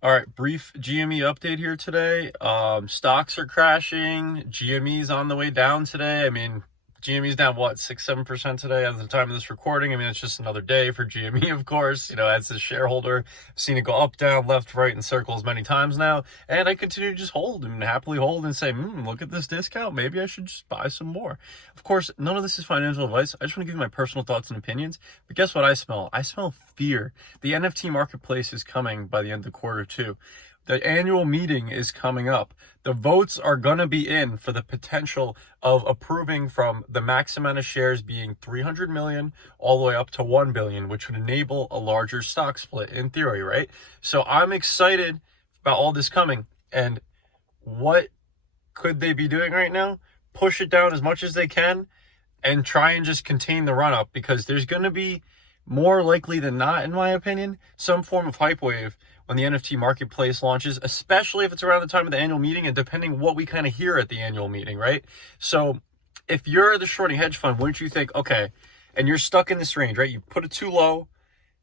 All right, brief GME update here today. Stocks are crashing. GME's on the way down today. I mean, GME's down what, 6-7% today at the time of this recording. I mean, it's just another day for GME, of course. As a shareholder, I've seen it go up, down, left, right in circles many times now, and I continue to just hold and happily hold and say, look at this discount. Maybe I should just buy some more. Of course, none of this is financial advice. I just want to give you my personal thoughts and opinions. But guess what I smell? I smell fear. The NFT marketplace is coming by the end of the quarter too. The annual meeting is coming up. The votes are going to be in for the potential of approving from the max amount of shares being 300 million all the way up to 1 billion, which would enable a larger stock split in theory, right? So I'm excited about all this coming. And what could they be doing right now? Push it down as much as they can and try and just contain the run up, because there's going to be, more likely than not, in my opinion, some form of hype wave when the NFT marketplace launches, especially if it's around the time of the annual meeting and depending what we kind of hear at the annual meeting, right? So if you're the shorting hedge fund, wouldn't you think, okay, and you're stuck in this range, right? You put it too low,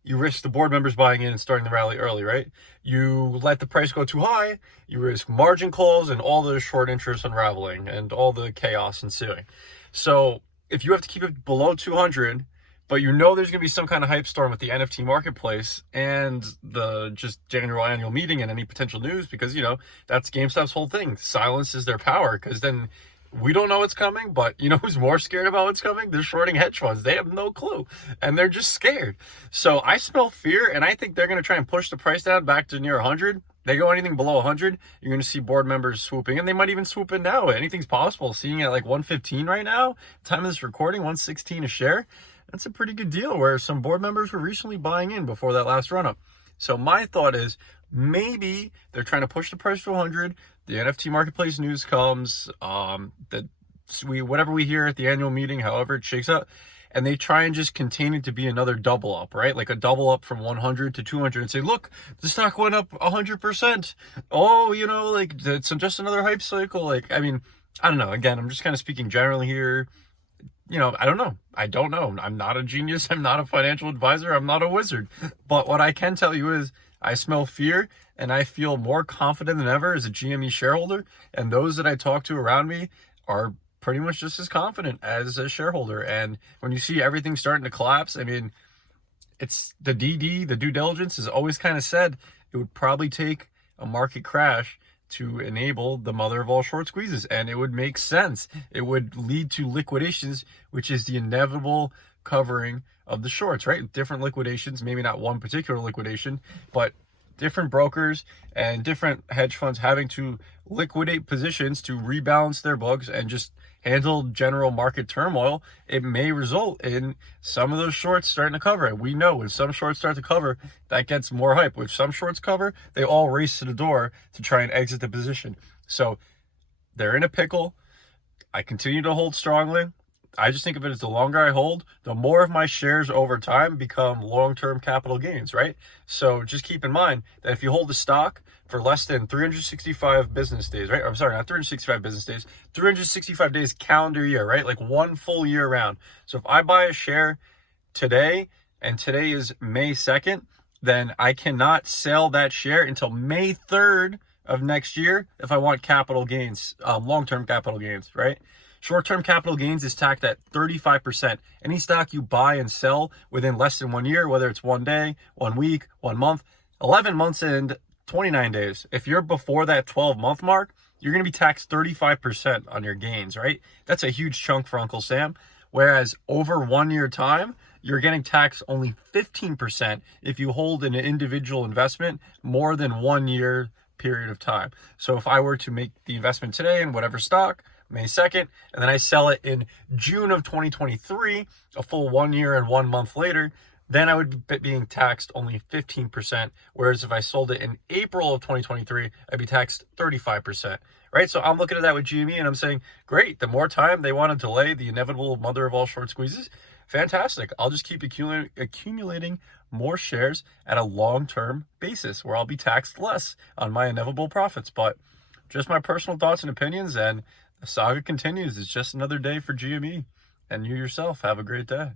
you risk the board members buying in and starting the rally early, right? You let the price go too high, you risk margin calls and all the short interest unraveling and all the chaos ensuing. So if you have to keep it below 200, but there's going to be some kind of hype storm with the NFT marketplace and the just general annual meeting and any potential news, because, that's GameStop's whole thing. Silence is their power, because then we don't know what's coming, but who's more scared about what's coming? They're shorting hedge funds. They have no clue, and they're just scared. So I smell fear, and I think they're going to try and push the price down back to near 100. They go anything below 100, you're going to see board members swooping, and they might even swoop in now. Anything's possible. Seeing it at like 115 right now, time of this recording, 116 a share. That's a pretty good deal, where some board members were recently buying in before that last run-up. So my thought is maybe they're trying to push the price to 100. The NFT marketplace news comes, whatever we hear at the annual meeting, however it shakes out, and they try and just continue to be another double up, right? Like a double up from 100 to 200 and say, look, the stock went up 100%. Oh, it's just another hype cycle. I don't know. Again, I'm just kind of speaking generally here. I don't know. I'm not a genius. I'm not a financial advisor. I'm not a wizard. But what I can tell you is I smell fear, and I feel more confident than ever as a GME shareholder. And those that I talk to around me are pretty much just as confident as a shareholder. And when you see everything starting to collapse, it's the DD, the due diligence, has always kind of said it would probably take a market crash to enable the mother of all short squeezes, and it would make sense. It would lead to liquidations, which is the inevitable covering of the shorts, right? Different liquidations, maybe not one particular liquidation, but different brokers and different hedge funds having to liquidate positions to rebalance their books and just handle general market turmoil. It may result in some of those shorts starting to cover it. We know when some shorts start to cover, that gets more hype. If some shorts cover, they all race to the door to try and exit the position. So they're in a pickle. I continue to hold strongly. I just think of it as the longer I hold, the more of my shares over time become long-term capital gains, right? So just keep in mind that if you hold a stock for less than 365 business days, right? I'm sorry, not 365 business days, 365 days calendar year, right? Like one full year round. So if I buy a share today, and today is May 2nd, then I cannot sell that share until May 3rd of next year if I want capital gains, long-term capital gains, right? Short-term capital gains is taxed at 35%. Any stock you buy and sell within less than 1 year, whether it's 1 day, 1 week, 1 month, 11 months and 29 days. If you're before that 12-month mark, you're going to be taxed 35% on your gains, right? That's a huge chunk for Uncle Sam. Whereas over 1 year time, you're getting taxed only 15% if you hold an individual investment more than 1 year period of time. So if I were to make the investment today in whatever stock, May 2nd, and then I sell it in June of 2023, a full 1 year and 1 month later, then I would be being taxed only 15%. Whereas if I sold it in April of 2023, I'd be taxed 35%, right? So I'm looking at that with GME and I'm saying, great, the more time they want to delay the inevitable mother of all short squeezes, fantastic. I'll just keep accumulating more shares at a long-term basis where I'll be taxed less on my inevitable profits. But just my personal thoughts and opinions, and the saga continues. It's just another day for GME. And you yourself, have a great day.